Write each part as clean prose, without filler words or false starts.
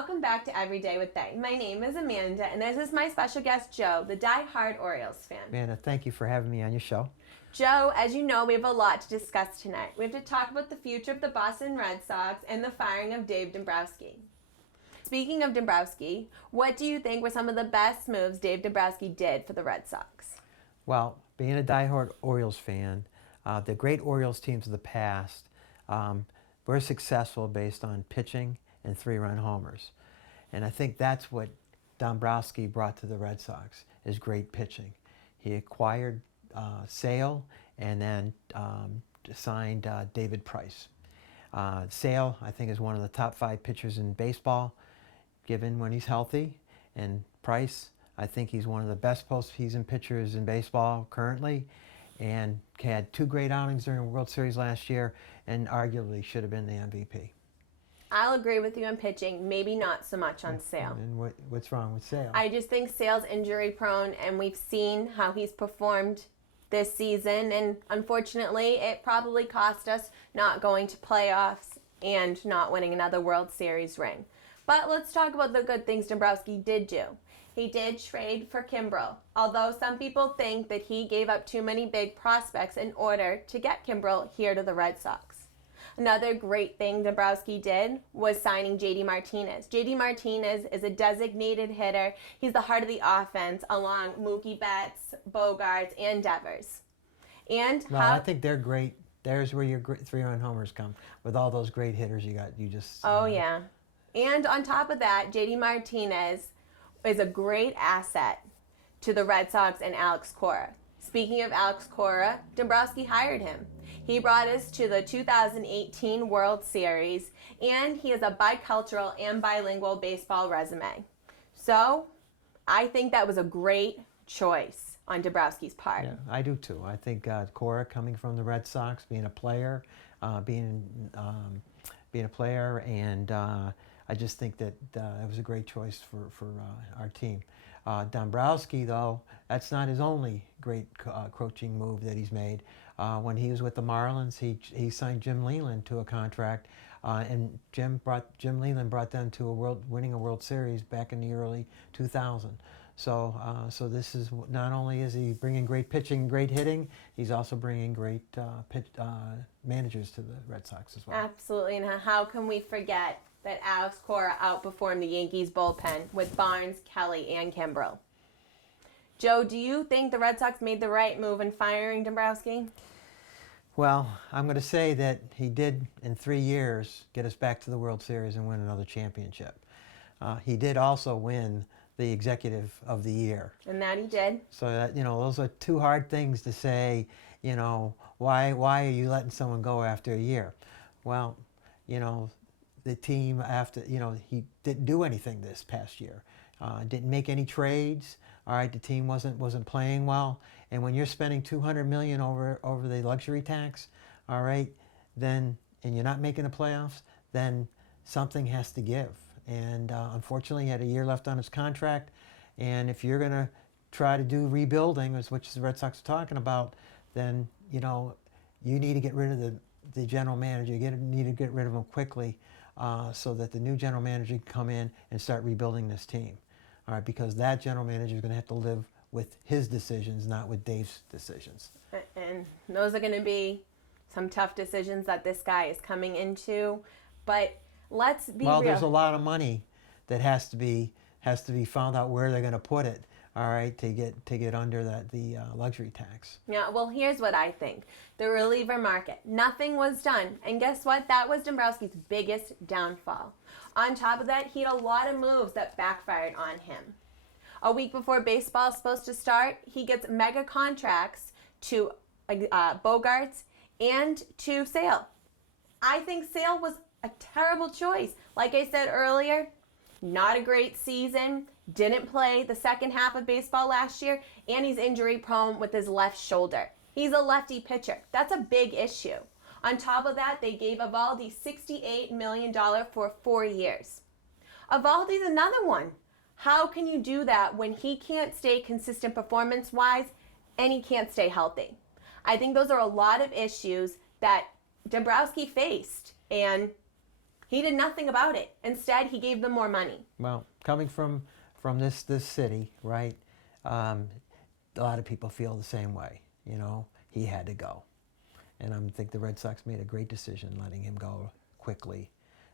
welcome back to Everyday with They. My name is Amanda, and this is my special guest, Joe, the die-hard Orioles fan. Amanda, thank you for having me on your show. Joe, as you know, we have a lot to discuss tonight. We have to talk about the future of the Boston Red Sox and the firing of Dave Dombrowski. Speaking of Dombrowski, what do you think were some of the best moves Dave Dombrowski did for the Red Sox? Well, being a die-hard Orioles fan, the great Orioles teams of the past were successful based on pitching and three-run homers. And I think that's what Dombrowski brought to the Red Sox, is great pitching. He acquired Sale and then signed David Price. Sale, I think, is one of the top 5 pitchers in baseball, given when he's healthy. And Price, I think he's one of the best postseason pitchers in baseball currently, and had 2 great outings during the World Series last year, and arguably should have been the MVP. I'll agree with you on pitching, maybe not so much on Sale. And what's wrong with Sale? I just think Sale's injury prone, and we've seen how he's performed this season, and unfortunately it probably cost us not going to playoffs and not winning another World Series ring. But let's talk about the good things Dombrowski did do. He did trade for Kimbrel, although some people think that he gave up too many big prospects in order to get Kimbrel here to the Red Sox. Another great thing Dombrowski did was signing J.D. Martinez. J.D. Martinez is a designated hitter. He's the heart of the offense, along Mookie Betts, Bogarts, and Devers. And I think they're great. There's where your 3-run homers come, with all those great hitters you got. Yeah. And on top of that, J.D. Martinez is a great asset to the Red Sox and Alex Cora. Speaking of Alex Cora, Dombrowski hired him. He brought us to the 2018 World Series, and he has a bicultural and bilingual baseball resume. So, I think that was a great choice on Dombrowski's part. Yeah, I do too. I think Cora, coming from the Red Sox, being a player, and I just think that it was a great choice for our team. Dombrowski, though, that's not his only great coaching move that he's made. When he was with the Marlins, he signed Jim Leyland to a contract, and Jim Leyland brought them to winning a World Series back in the early 2000s. So this is, not only is he bringing great pitching, great hitting, he's also bringing great managers to the Red Sox as well. Absolutely, and how can we forget that Alex Cora outperformed the Yankees bullpen with Barnes, Kelly, and Kimbrel? Joe, do you think the Red Sox made the right move in firing Dombrowski? Well, I'm going to say that he did, in 3 years, get us back to the World Series and win another championship. He did also win the Executive of the Year. And that he did. So that, those are 2 hard things to say. Why are you letting someone go after a year? Well, the team, after, he didn't do anything this past year. Didn't make any trades. All right, the team wasn't playing well. And when you're spending $200 million over the luxury tax, all right, then, and you're not making the playoffs, then something has to give. And unfortunately, he had a year left on his contract. And if you're going to try to do rebuilding, which the Red Sox are talking about, then you need to get rid of the general manager. You need to get rid of him quickly, so that the new general manager can come in and start rebuilding this team. All right, because that general manager is going to have to live with his decisions, not with Dave's decisions. And those are going to be some tough decisions that this guy is coming into. But let's be real. Well, there's a lot of money that has to be found out where they're going to put it. All right, to get under the luxury tax. Yeah, well, here's what I think. The reliever market, nothing was done. And guess what? That was Dombrowski's biggest downfall. On top of that, he had a lot of moves that backfired on him. A week before baseball is supposed to start, he gets mega contracts to Bogarts and to Sale. I think Sale was a terrible choice. Like I said earlier, not a great season. Didn't play the second half of baseball last year, and he's injury prone with his left shoulder. He's a lefty pitcher. That's a big issue. On top of that, they gave Eovaldi $68 million for 4 years. Eovaldi's another one. How can you do that when he can't stay consistent performance-wise and he can't stay healthy? I think those are a lot of issues that Dombrowski faced, and He did nothing about it. Instead, he gave them more money. Well, coming from this city, right? A lot of people feel the same way. You know, he had to go, and I think the Red Sox made a great decision letting him go quickly,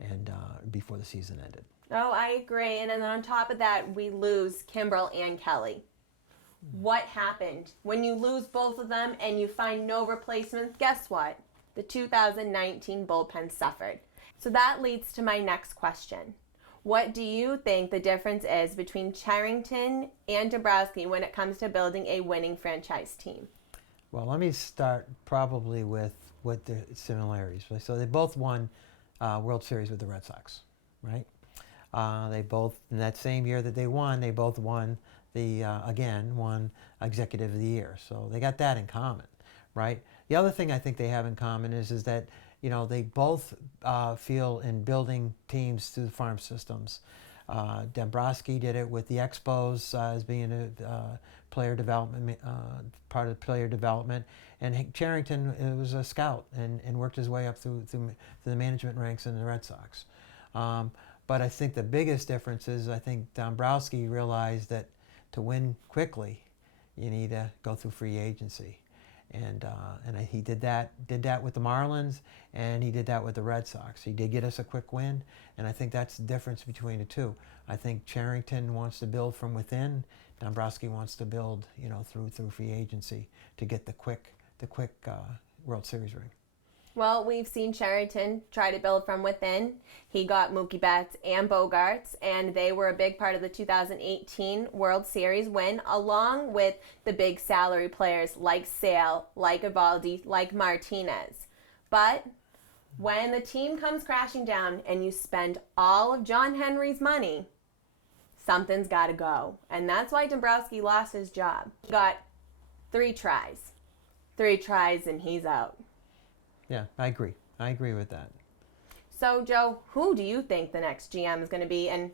and before the season ended. Oh, I agree. And then on top of that, we lose Kimbrel and Kelly. What happened? When you lose both of them and you find no replacements, guess what? The 2019 bullpen suffered. So that leads to my next question. What do you think the difference is between Cherington and Dombrowski when it comes to building a winning franchise team? Well, let me start probably with the similarities. So they both won World Series with the Red Sox, right? They both, in that same year that they both won won Executive of the Year. So they got that in common, right? The other thing I think they have in common is that, you know, they both feel in building teams through the farm systems. Dombrowski did it with the Expos as being a player development, part of player development, and Cherington was a scout and worked his way up through the management ranks in the Red Sox. But I think the biggest difference is I think Dombrowski realized that to win quickly, you need to go through free agency, and he did that with the Marlins, and he did that with the Red Sox. He did get us a quick win, and I think that's the difference between the two. I think Cherington wants to build from within. Dombrowski wants to build, you know, through free agency to get the quick World Series ring. Well, we've seen Cherington try to build from within. He got Mookie Betts and Bogarts, and they were a big part of the 2018 World Series win, along with the big salary players like Sale, like Evaldi, like Martinez. But when the team comes crashing down and you spend all of John Henry's money, something's got to go. And that's why Dombrowski lost his job. He got 3 tries. 3 tries and he's out. Yeah, I agree. I agree with that. So, Joe, who do you think the next GM is going to be? And,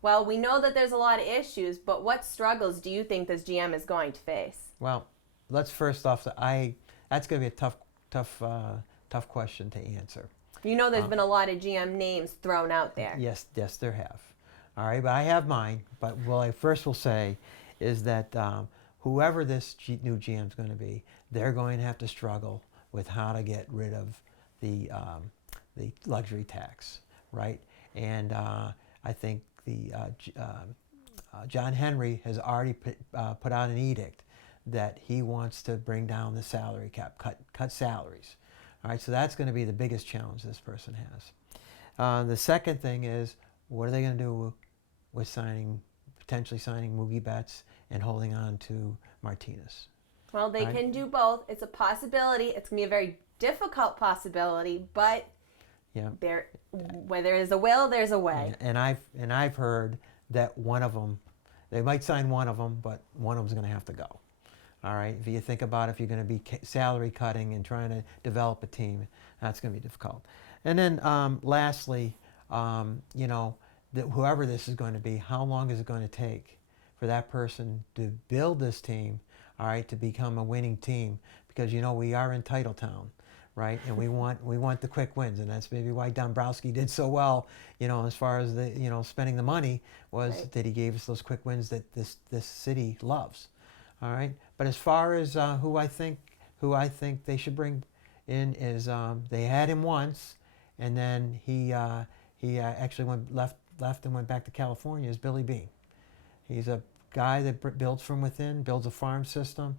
well, we know that there's a lot of issues, but what struggles do you think this GM is going to face? Well, let's first off, that's going to be a tough question to answer. You know there's been a lot of GM names thrown out there. Yes, there have. All right, but I have mine. But what I first will say is that whoever this new GM is going to be, they're going to have to struggle with how to get rid of the luxury tax, right? And I think John Henry has already put out an edict that he wants to bring down the salary cap, cut salaries. All right, so that's going to be the biggest challenge this person has. The second thing is, what are they going to do with potentially signing Mookie Betts and holding on to Martinez? Well, they can do both. It's a possibility. It's going to be a very difficult possibility, but yeah, where there is a will, there's a way. And I've heard that one of them, they might sign one of them, but one of them's going to have to go. All right. If you think about if you're going to be salary cutting and trying to develop a team, that's going to be difficult. And then lastly, you know, whoever this is going to be, how long is it going to take for that person to build this team? All right, to become a winning team, because you know we are in title town, right? And we want the quick wins, and that's maybe why Dombrowski did so well, you know, as far as the spending the money was right. That he gave us those quick wins that this city loves. All right, but as far as who I think they should bring in is they had him once, and then he actually left and went back to California. Is Billy Beane. He's a guy that builds from within, builds a farm system,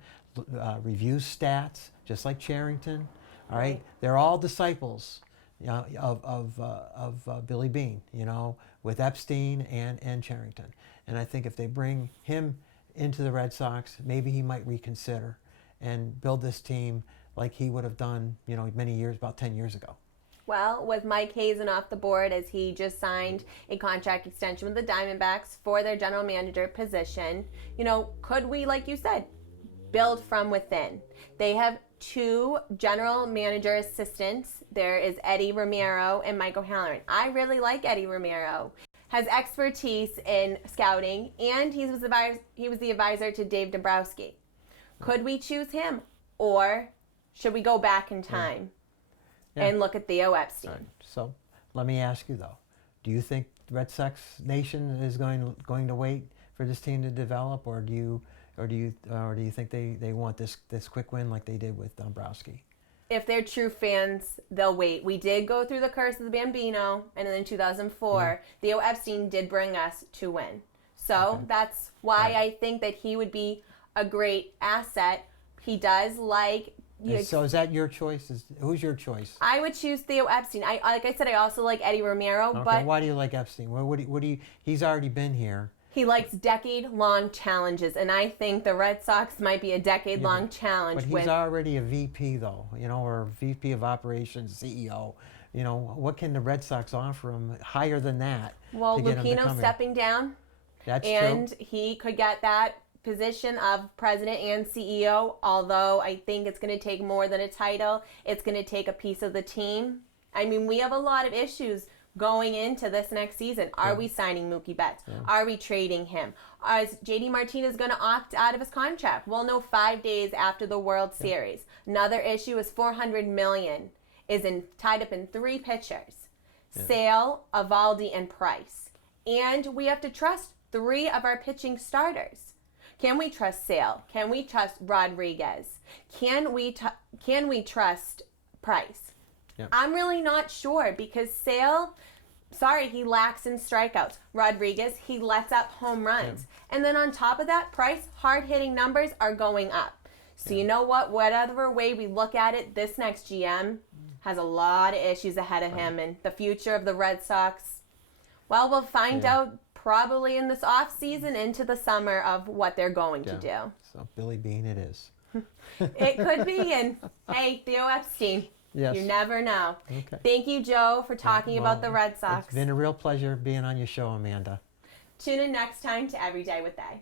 reviews stats, just like Cherington. All right, they're all disciples, you know, of Billy Beane, you know, with Epstein and Cherington. And I think if they bring him into the Red Sox, maybe he might reconsider and build this team like he would have done, you know, about 10 years ago. Well, with Mike Hazen off the board as he just signed a contract extension with the Diamondbacks for their general manager position, you know, could we, like you said, build from within? They have 2 general manager assistants. There is Eddie Romero and Mike O'Halloran. I really like Eddie Romero. Has expertise in scouting, and he was the advisor to Dave Dombrowski. Could we choose him, or should we go back in time? Yeah. And look at Theo Epstein. Right. So Let me ask you though, do you think Red Sox Nation is going to wait for this team to develop, or do you think they want this quick win like they did with Dombrowski? If they're true fans, they'll wait. We did go through the curse of the Bambino, and then in 2004, Theo Epstein did bring us to win. So that's why I think that he would be a great asset. He does like. So is that your choice? Who's your choice? I would choose Theo Epstein. Like I said, I also like Eddie Romero. Okay. But why do you like Epstein? What do you? He's already been here. He likes decade-long challenges, and I think the Red Sox might be a decade-long challenge. But he's already a VP, though, or VP of operations, CEO. What can the Red Sox offer him higher than that? Well, Lupino's stepping down. That's true. And he could get that position of president and CEO, although I think it's going to take more than a title. It's going to take a piece of the team. I mean, we have a lot of issues going into this next season. Are we signing Mookie Betts? Are we trading him? Is JD Martinez going to opt out of his contract? We'll know 5 days after the World Series. Another issue is $400 million is tied up in 3 pitchers. Sale, Eovaldi, and Price. And we have to trust 3 of our pitching starters. Can we trust Sale? Can we trust Rodriguez? Can we trust Price? I'm really not sure because Sale, he lacks in strikeouts. Rodriguez, he lets up home runs. And then on top of that, Price, hard-hitting numbers are going up. So you know what? Whatever way we look at it, this next GM has a lot of issues ahead of him. And the future of the Red Sox, well, we'll find out probably in this off season into the summer of what they're going to do. So Billy Bean it is. It could be. And hey, Theo Epstein. Yes. You never know. Okay. Thank you, Joe, for talking about the Red Sox. It's been a real pleasure being on your show, Amanda. Tune in next time to Every Day with They.